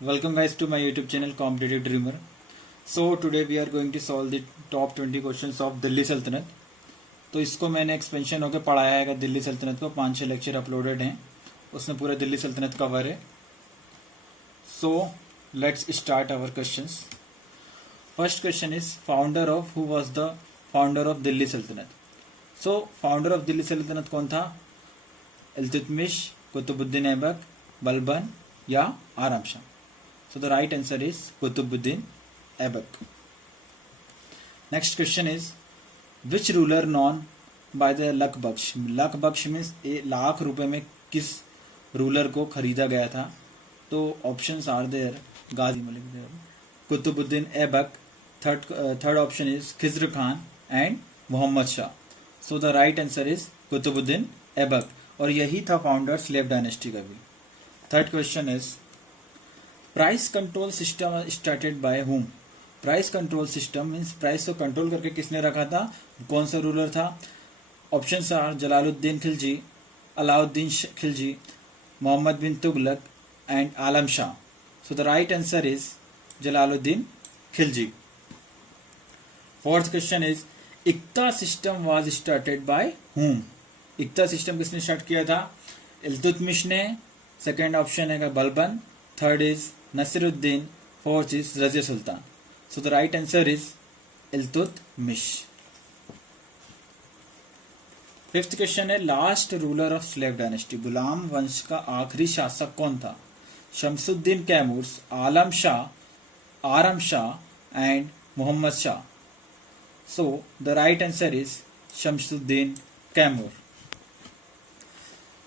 Welcome guys to my YouTube channel Competitive Dreamer. So today we are going to solve the top 20 questions of Delhi सल्तनत. तो इसको मैंने expansion होकर पढ़ाया है दिल्ली सल्तनत को 5-6 लेक्चर अपलोडेड हैं उसमें पूरा दिल्ली सल्तनत कवर है. So let's start our questions. First question is founder of who was the founder of Delhi सल्तनत. सो फाउंडर ऑफ दिल्ली सल्तनत कौन था? इल्तुतमिश, कुतुबुद्दीन ऐबक, बलबन या आराम Shah. So the right answer is Qutbuddin Aibak. Next question is which ruler known by the Lak Baksh? Lak Baksh means lakh रुपए में किस ruler को खरीदा गया था? तो options are there Ghazi Malik, Qutbuddin Aibak, third option is Khizr Khan and Mohammad Shah. So the right answer is Qutubuddin Aibak और यही था फाउंडर स्लेव डायनेस्टी का भी. Third question is price control system started by whom. Price control system means price को कंट्रोल करके किसने रखा था? कौन सा रूलर था? Options are Jalaluddin Khilji, Alauddin Khilji, Mohammad bin Tughlaq and Alam Shah. So the right answer is Jalaluddin Khilji. Fourth question is iqta system was started by whom. Iqta system किसने start किया था? इल्तुतमिश ने. सेकेंड ऑप्शन है Balban, third is Nasiruddin, fourth is Razia Sultan. So the right answer is Iltutmish. Fifth question है last ruler of slave dynasty. गुलाम वंश का आखिरी शासक कौन था? Shamsuddin Kaimur, Alam Shah, Aram Shah and Mohammad Shah. So the right answer is Shamsuddin Kaimur.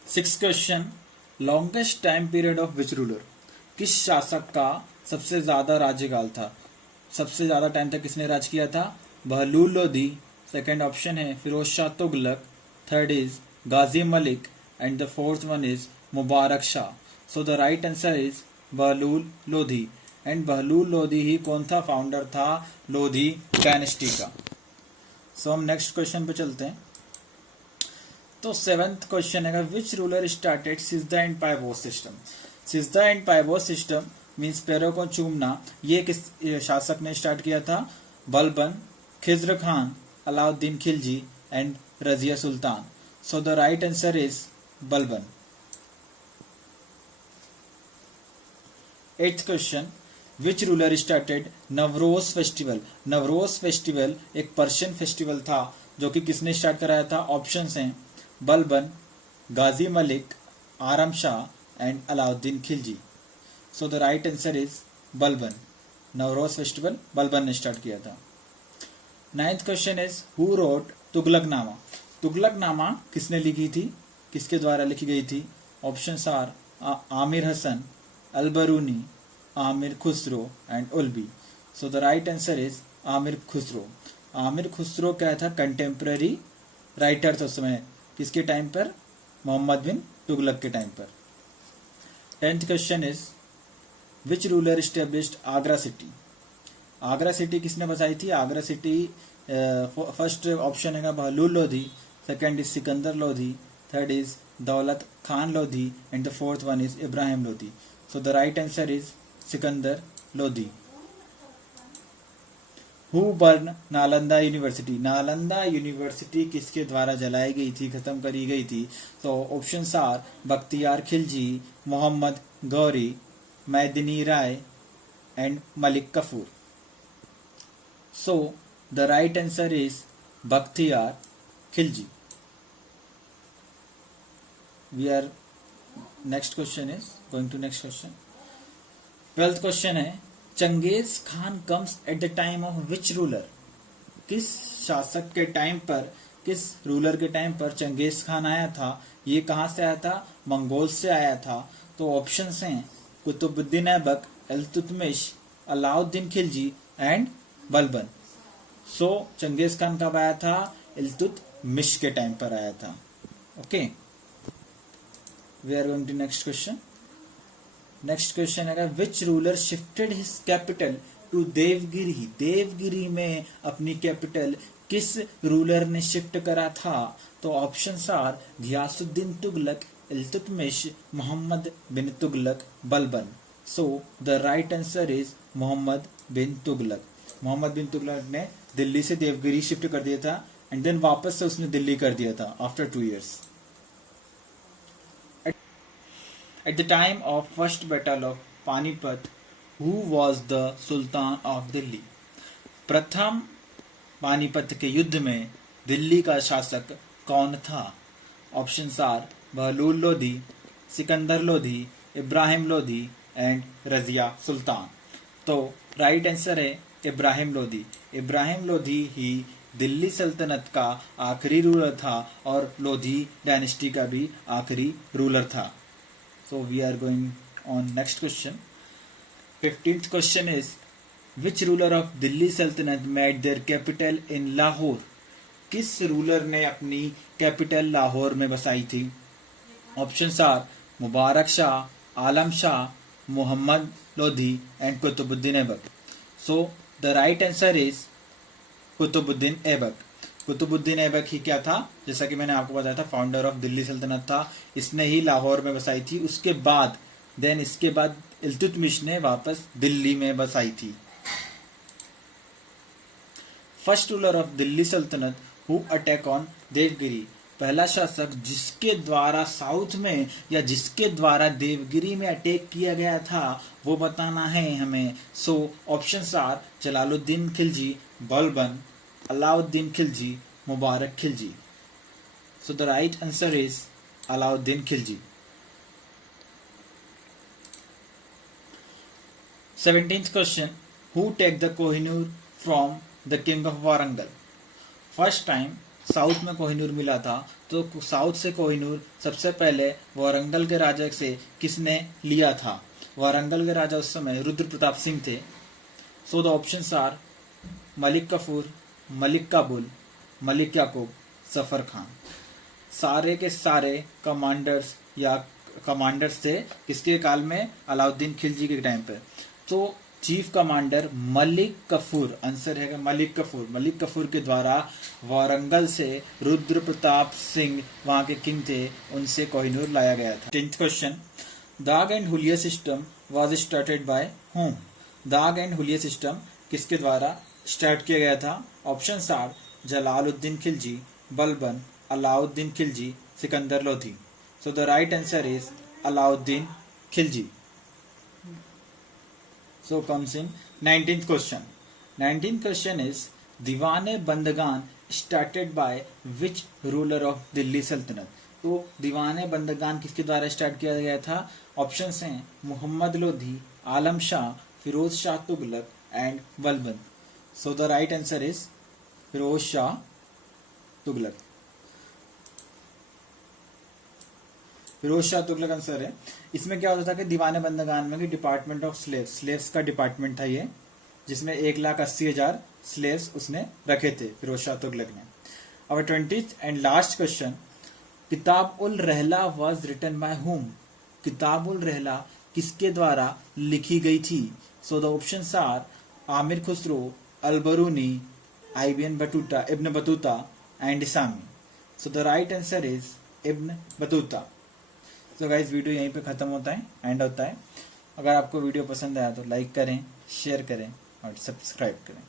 Sixth question longest time period of which ruler. किस शासक का सबसे ज्यादा राज्यकाल था? सबसे ज्यादा टाइम तक किसने राज किया था? बहलूल लोधी. सेकेंड ऑप्शन है Firoz Shah Tughlaq, third is Ghazi Malik and the fourth one is Mubarak Shah. So the right answer is Bahlul Lodhi and Bahlul Lodhi ही कौन था? फाउंडर था लोधी डायनेस्टी का. सो हम नेक्स्ट क्वेश्चन पे चलते हैं. तो सेवेंथ क्वेश्चन है which ruler started sijda and paibos system. Sijda and paibos system means पैरों को चूमना, ये किस शासक ने स्टार्ट किया था? Balban, Khizr Khan, Alauddin Khilji and Razia Sultan. So the right answer is Balban. Eighth question which ruler started Navroz festival. Navroz festival एक पर्शियन फेस्टिवल था जो कि किसने स्टार्ट कराया था? ऑप्शंस हैं Balban, Ghazi Malik, Aram Shah and Alauddin Khilji. So the right answer is Balban. Nauroz festival Balban ने स्टार्ट किया था. Ninth question is who wrote Tughlaqnama. Tughlaqnama किसने लिखी थी? किसके द्वारा लिखी गई थी? Options are Amir Hasan, Alberuni, Amir Khusro and Utbi. So the right answer is Amir Khusro. Amir Khusro क्या था? कंटेम्प्रेरी राइटर था उस समय. किसके टाइम पर? मोहम्मद बिन तुगलक के टाइम पर. Tenth question is which ruler established Agra city. Agra city किसने बसाई थी? आगरा सिटी फर्स्ट ऑप्शन है Bahlul Lodhi, second is Sikandar Lodhi, third is Daulat Khan Lodhi and the fourth one is Ibrahim Lodhi. So the right answer is Sikandar Lodhi. Who burn Nalanda university. Nalanda university किसके द्वारा जलाई गई थी, खत्म करी गई थी? तो options are Bakhtiyar Khilji, Mohammad Ghori, Medini Rai and Malik Kafur. So the right answer is Bakhtiyar Khilji. We are next question is going to next question. Twelfth question है Changez Khan comes at the time of which ruler. किस शासक के टाइम पर, किस रूलर के टाइम पर चंगेज खान आया था? ये कहां से आया था? मंगोल से आया था. तो ऑप्शंस हैं कुतुबुद्दीन ऐबक, इल्तुतमिश, अलाउद्दीन खिलजी एंड बलबन. सो चंगेज खान कब आया था? इल्तुतमिश के टाइम पर आया था. Okay, we are going to next question. Next question है which ruler shifted his capital to Devagiri. Devagiri में अपनी कैपिटल किस रूलर ने शिफ्ट करा था? तो options are Ghiyasuddin Tughlaq, Iltutmish, Mohammad bin Tughlaq, Balban. So the right answer is Mohammad bin Tughlaq. Mohammad bin Tughlaq ने दिल्ली से देवगिरी शिफ्ट कर दिया था एंड देन वापस से उसने दिल्ली कर दिया था after 2 years। At the time of first battle of Panipat, who was the Sultan of Delhi? प्रथम पानीपत के युद्ध में दिल्ली का शासक कौन था? Options are Bahlul Lodhi, Sikandar Lodhi, Ibrahim Lodhi and Razia Sultan. तो राइट आंसर है इब्राहिम लोधी। इब्राहिम लोधी ही दिल्ली सल्तनत का आखिरी रूलर था और लोधी डायनेस्टी का भी आखिरी रूलर था। So we are going on next question. 15th question is, which ruler of Delhi Sultanate made their capital in Lahore? किस रूलर ने अपनी कैपिटल लाहौर में बसाई थी? Options are Mubarak Shah, Alam Shah, Mohammad Lodhi and Qutubuddin Aibak. So the right answer is Qutubuddin Aibak. Qutubuddin Aibak ही क्या था, जैसा कि मैंने आपको बताया था, फाउंडर ऑफ दिल्ली सल्तनत था। इसने ही लाहौर में बसाई थी। इसके बाद इल्तुतमिश ने वापस दिल्ली में बसाई थी। फर्स्ट रूलर ऑफ दिल्ली सल्तनत हु अटैक ऑन देवगिरी। पहला शासक जिसके द्वारा साउथ में या जिसके द्वारा देवगिरी में अटैक किया गया था वो बताना है हमें। So options are Jalaluddin Khilji, Balban, Alauddin Khilji, Mubarak Khilji. So the right answer is Alauddin Khilji. 17th question, who take the Kohinoor from the king of Warangal? First time south में कोहिनूर मिला था, तो साउथ से कोहिनूर सबसे पहले वारंगल के राजा से किसने लिया था? वारंगल के राजा उस समय रुद्र प्रताप सिंह थे। So the options are Malik Kafur, Malik Kabul, Malik Yakub, Zafar Khan. सारे के सारे कमांडर्स थे किसके काल में? अलाउद्दीन खिलजी के टाइम पे। तो chief commander Malik Kafur, answer है मलिक कफूर। मलिक कफूर के द्वारा वारंगल से रुद्र प्रताप सिंह वहां के किंग थे, उनसे कोहिनूर लाया गया था। 10th क्वेश्चन, दाग एंड हुलिया system was started by whom? दाग एंड हुलिया सिस्टम किसके द्वारा स्टार्ट किया गया था? Options are Jalaluddin Khilji, Balban, Alauddin Khilji, Sikandar Lodhi. So the right answer is Alauddin Khilji. So comes in 19th question. 19th question is, दीवाने बंदगान started by which ruler of Delhi सल्तनत? तो दीवाने बंदगान किसके द्वारा स्टार्ट किया गया था? ऑप्शंस हैं Mohammad Lodhi, Alam Shah, Firoz Shah Tughlaq and Balban. So the right answer is Firoz Shah Tughlaq. Firoz Shah Tughlaq answer है। इसमें क्या होता था कि दीवाने बंदगान में डिपार्टमेंट ऑफ स्लेव्स का डिपार्टमेंट था ये, जिसमें 1,80,000 स्लेव्स उसने रखे थे फिरोज शाह तुगलक ने। अब 20th एंड लास्ट क्वेश्चन, किताब उल रहला वाज रिटन बाय हुम? किताब उल रहला किसके द्वारा लिखी गई थी? So the options are Amir Khusro, Alberuni, IBN Batuta, Ibn Batuta and Isami. So the right answer is Ibn Batuta. तो गाइस वीडियो यहीं पे खत्म होता है, एंड होता है। अगर आपको वीडियो पसंद आया तो लाइक करें, शेयर करें और सब्सक्राइब करें।